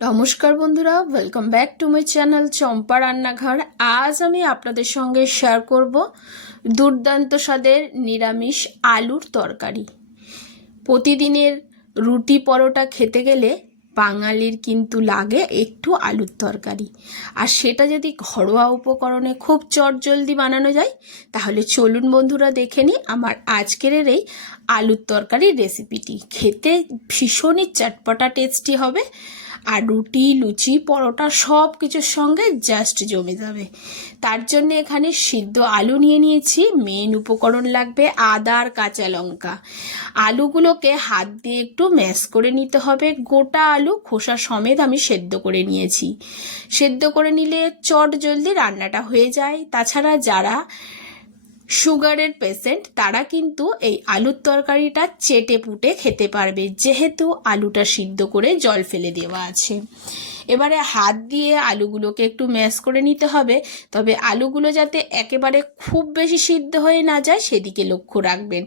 নমস্কার বন্ধুরা, welcome back to my channel Champa রান্নাঘর। আজ আমি আপনাদের সঙ্গে শেয়ার করব দুর্দান্ত স্বাদের নিরামিষ আলুর তরকারি। প্রতিদিনের রুটি পরোটা খেতে গেলে বাঙালির কিন্তু লাগে একটু আলুর তরকারি, আর সেটা যদি ঘরোয়া উপকরণে খুব চটজলদি বানানো যায় তাহলে চলুন বন্ধুরা দেখে নিই আমার আজকের এই আলুর তরকারির রেসিপিটি। খেতে ভীষণই চটপটা টেস্টি হবে, আর রুটি লুচি পরোটা সব কিছুর সঙ্গে জাস্ট জমে যাবে। তার জন্য এখানে সিদ্ধ আলু নিয়ে নিয়েছি। মেন উপকরণ লাগবে আদা আর কাঁচা লঙ্কা। আলুগুলোকে হাত দিয়ে একটু ম্যাশ করে নিতে হবে। গোটা আলু খোসা সমেত আমি সেদ্ধ করে নিয়েছি। সেদ্ধ করে নিলে চট জলদি রান্নাটা হয়ে যায়। তাছাড়া যারা সুগারের পেশেন্ট তারা কিন্তু এই আলুর তরকারিটা চেটে পুটে খেতে পারবে, যেহেতু আলুটা সিদ্ধ করে জল ফেলে দেওয়া আছে। এবারে হাত দিয়ে আলুগুলোকে একটু ম্যাশ করে নিতে হবে, তবে আলুগুলো যাতে একেবারে খুব বেশি সিদ্ধ হয়ে না যায় সেদিকে লক্ষ্য রাখবেন।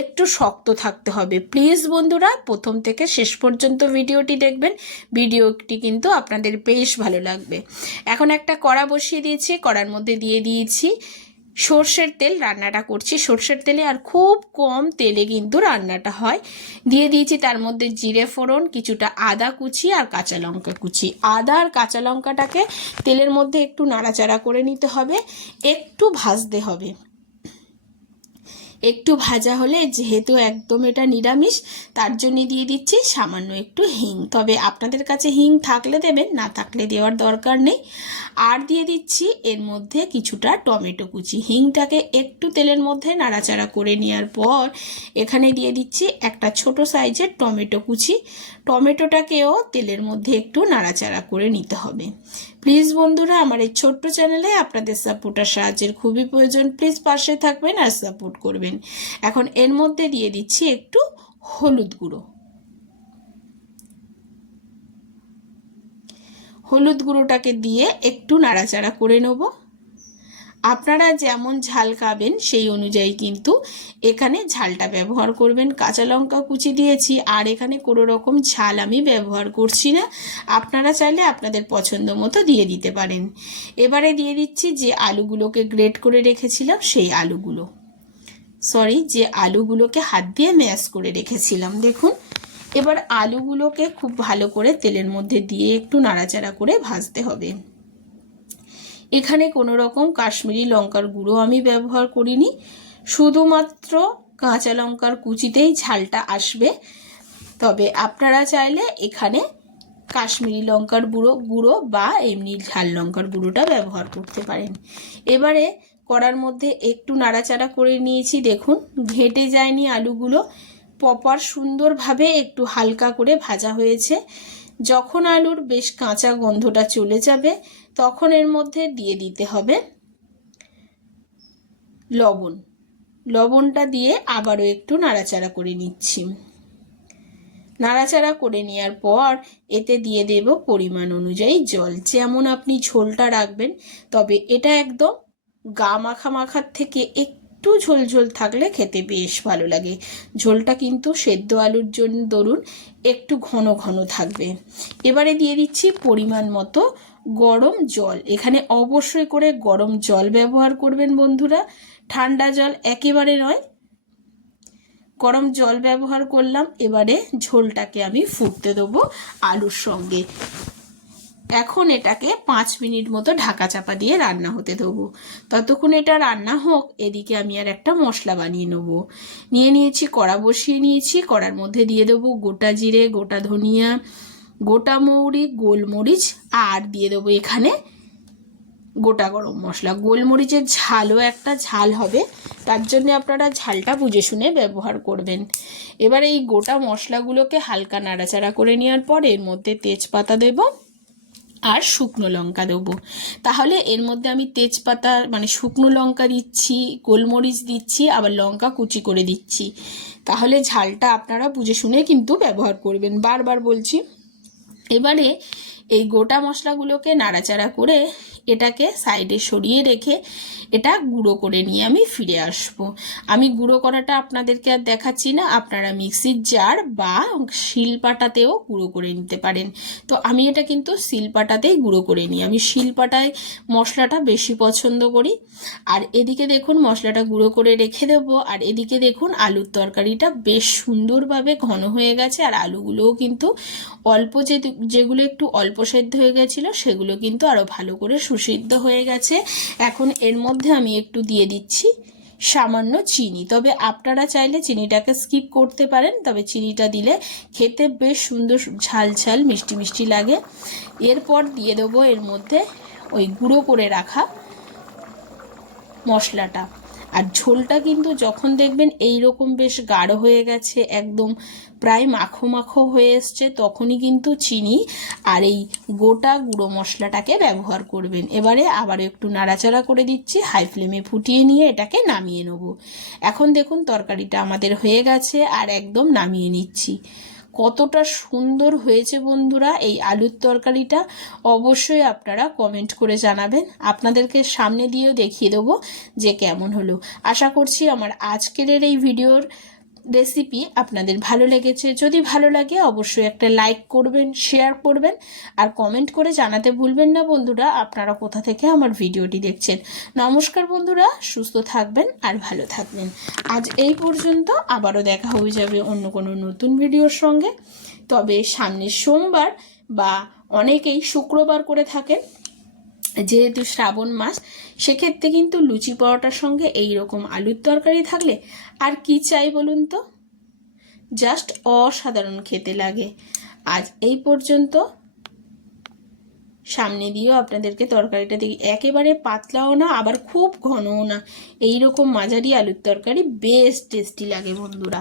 একটু শক্ত থাকতে হবে। প্লিজ বন্ধুরা প্রথম থেকে শেষ পর্যন্ত ভিডিওটি দেখবেন, ভিডিওটি কিন্তু আপনাদের বেশ ভালো লাগবে। এখন একটা কড়া বসিয়ে দিয়েছি, কড়ার মধ্যে দিয়ে দিয়েছি সর্ষের তেল। রান্নাটা করছি সর্ষের তেলে, আর খুব কম তেলে কিন্তু রান্নাটা হয়। দিয়ে দিয়েছি তার মধ্যে জিরে ফোড়ন, কিছুটা আদা কুচি আর কাঁচা লঙ্কা কুচি। আদা আর কাঁচা লঙ্কাটাকে তেলের মধ্যে একটু নাড়াচাড়া করে নিতে হবে, একটু ভাজতে হবে। একটু ভাজা হলে, যেহেতু একদম এটা নিরামিষ, তার জন্য দিয়ে দিচ্ছি সামান্য একটু হিং। তবে আপনাদের কাছে হিং থাকলে দেবেন, না থাকলে দেওয়ার দরকার নেই। আর দিয়ে দিচ্ছি এর মধ্যে কিছুটা টমেটো কুচি। হিংটাকে একটু তেলের মধ্যে নাড়াচাড়া করে নেওয়ার পর এখানে দিয়ে দিচ্ছি একটা ছোট সাইজের টমেটো কুচি। টমেটোটাকেও তেলের মধ্যে একটু নাড়াচাড়া করে নিতে হবে। প্লিজ বন্ধুরা, আমার এই ছোট্ট চ্যানেলে আপনাদের সাপোর্ট আর সাহায্যের খুবই প্রয়োজন। প্লিজ পাশে থাকবেন আর সাপোর্ট করবেন। এখন এর মধ্যে দিয়ে দিচ্ছি একটু হলুদ গুঁড়ো। হলুদ গুঁড়োটাকে দিয়ে একটু নাড়াচাড়া করে নেব। আপনারা যেমন ঝাল খাবেন সেই অনুযায়ী কিন্তু এখানে ঝালটা ব্যবহার করবেন। কাঁচা লঙ্কা কুচি দিয়েছি, আর এখানে কোনো রকম ঝাল আমি ব্যবহার করছি না। আপনারা চাইলে আপনাদের পছন্দ মতো দিয়ে দিতে পারেন। এবারে দিয়ে দিচ্ছি যে আলুগুলোকে গ্রেট করে রেখেছিলাম, সেই আলুগুলো, যে আলুগুলোকে হাত দিয়ে ম্যাশ করে রেখেছিলাম। দেখুন, এবার আলুগুলোকে খুব ভালো করে তেলের মধ্যে দিয়ে একটু নাড়াচাড়া করে ভাজতে হবে। এখানে কোনো রকম কাশ্মীরি লঙ্কার গুঁড়ো আমি ব্যবহার করিনি, শুধুমাত্র কাঁচা লঙ্কার কুচিতেই ঝালটা আসবে। তবে আপনারা চাইলে এখানে কাশ্মীরি লঙ্কার গুঁড়ো বা এমনি ঝাল লঙ্কার গুঁড়োটা ব্যবহার করতে পারেন। এবারে কড়ার মধ্যে একটু নাড়াচাড়া করে নিয়েছি। দেখুন, ঘেঁটে যায়নি আলুগুলো, প্রপার সুন্দরভাবে একটু হালকা করে ভাজা হয়েছে। যখন আলুর বেশ কাঁচা গন্ধটা চলে যাবে তখন এর মধ্যে দিয়ে দিতে হবে লবণ। লবণটা দিয়ে আবারও একটু নাড়াচাড়া করে নিচ্ছি। নাড়াচাড়া করে নেওয়ার পর এতে দিয়ে দেব পরিমাণ অনুযায়ী জল। যেমন আপনি ঝোলটা রাখবেন, তবে এটা একদম গা মাখা মাখার থেকে একটু ঝোলঝোল থাকলে খেতে বেশ ভালো লাগে। ঝোলটা কিন্তু সেদ্ধ আলুর জন্য ধরুন একটু ঘন ঘন থাকবে। এবারে দিয়ে দিচ্ছি পরিমাণ মতো গরম জল। এখানে অবশ্যই করে গরম জল ব্যবহার করবেন বন্ধুরা, ঠান্ডা জল একেবারে নয়। গরম জল ব্যবহার করলাম। এবারে ঝোলটাকে আমি ফুটতে দেবো আলুর সঙ্গে। এখন এটাকে 5 মিনিট মতো ঢাকা চাপা দিয়ে রান্না হতে দেবো। ততক্ষণ এটা রান্না হোক, এদিকে আমি আর একটা মশলা বানিয়ে নেবো। নিয়েছি কড়া বসিয়ে নিয়েছি। কড়ার মধ্যে দিয়ে দেবো গোটা জিরে, গোটা ধনিয়া, গোটা মৌরি, গোলমরিচ, আর দিয়ে দেবো এখানে গোটা গরম মশলা। গোলমরিচের ঝালও একটা ঝাল হবে, তার জন্য আপনারা ঝালটা বুঝে শুনে ব্যবহার করবেন। এবার এই গোটা মশলাগুলোকে হালকা নাড়াচাড়া করে নেওয়ার পর এর মধ্যে তেজপাতা দেব আর শুকনো লঙ্কা দেবো। তাহলে এর মধ্যে আমি তেজপাতা শুকনো লঙ্কা দিচ্ছি, গোলমরিচ দিচ্ছি, আবার লঙ্কা কুচি করে দিচ্ছি। তাহলে ঝালটা আপনারা বুঝে শুনে কিন্তু ব্যবহার করবেন, বারবার বলছি। এবারে এই গোটা মশলাগুলোকে নাড়াচাড়া করে এটাকে সাইডে সরিয়ে রেখে এটা গুঁড়ো করে নিয়ে আমি ফিরে আসব। আমি গুঁড়ো করাটা আপনাদেরকে আর দেখাচ্ছি না, আপনারা মিক্সির জার বা শিলপাটাতেও গুঁড়ো করে নিতে পারেন। তো আমি এটা কিন্তু শিলপাটাতেই গুঁড়ো করে নিই, আমি শিলপাটায় মশলাটা বেশি পছন্দ করি। আর এদিকে দেখুন মশলাটা গুঁড়ো করে রেখে দেবো। আর এদিকে দেখুন আলুর তরকারিটা বেশ সুন্দরভাবে ঘন হয়ে গেছে, আর আলুগুলোও কিন্তু অল্প যেগুলো একটু অল্প সেদ্ধ হয়ে গেছিলো সেগুলো কিন্তু আরও ভালো করে সুসিদ্ধ হয়ে গেছে। এখন এর মধ্যে আমি একটু দিয়ে দিচ্ছি সামান্য চিনি, তবে আপনারা চাইলে চিনিটাকে স্কিপ করতে পারেন, তবে চিনিটা দিলে খেতে বেশ সুন্দর ঝাল ঝাল মিষ্টি মিষ্টি লাগে। এরপর দিয়ে দেবো এর মধ্যে ওই গুঁড়ো করে রাখা মশলাটা। আর ঝোলটা কিন্তু যখন দেখবেন এই রকম বেশ গাঢ় হয়ে গেছে, একদম প্রায় মাখো মাখো হয়ে এসছে, তখনই কিন্তু চিনি আর এই গোটা গুঁড়ো মশলাটাকে ব্যবহার করবেন। এবারে আবার একটু নাড়াচাড়া করে দিচ্ছি, হাই ফ্লেমে ফুটিয়ে নিয়ে এটাকে নামিয়ে নেব। এখন দেখুন তরকারিটা আমাদের হয়ে গেছে আর একদম নামিয়ে নিচ্ছি। কতটা সুন্দর হয়েছে বন্ধুরা এই আলুর তরকারিটা, অবশ্যই আপনারা কমেন্ট করে জানাবেন। আপনাদেরকে সামনে দিয়েও দেখিয়ে দেবো যে কেমন হলো। আশা করছি আমার আজকের এই ভিডিওর রেসিপি আপনাদের ভালো লেগেছে। যদি ভালো লাগে অবশ্যই একটা লাইক করবেন, শেয়ার করবেন, আর কমেন্ট করে জানাতে ভুলবেন না বন্ধুরা আপনারা কোথা থেকে আমার ভিডিওটি দেখছেন। নমস্কার বন্ধুরা, সুস্থ থাকবেন আর ভালো থাকবেন। আজ এই পর্যন্ত, আবারও দেখা হয়ে যাবে অন্য কোনো নতুন ভিডিওর সঙ্গে। তবে সামনের সোমবার বা অনেকেই শুক্রবার করে থাকেন, যেহেতু শ্রাবণ মাস, সেক্ষেত্রে কিন্তু লুচি পরোটার সঙ্গে এই রকম আলুর তরকারি থাকলে আর কি চাই বলুন তো, জাস্ট অসাধারণ খেতে লাগে। আজ এই পর্যন্ত, সামনে দিয়েও আপনাদেরকে তরকারিটা দেখি, একেবারে পাতলাও না আবার খুব ঘনও না, এই রকম মাঝারি আলুর তরকারি বেশ টেস্টি লাগে বন্ধুরা।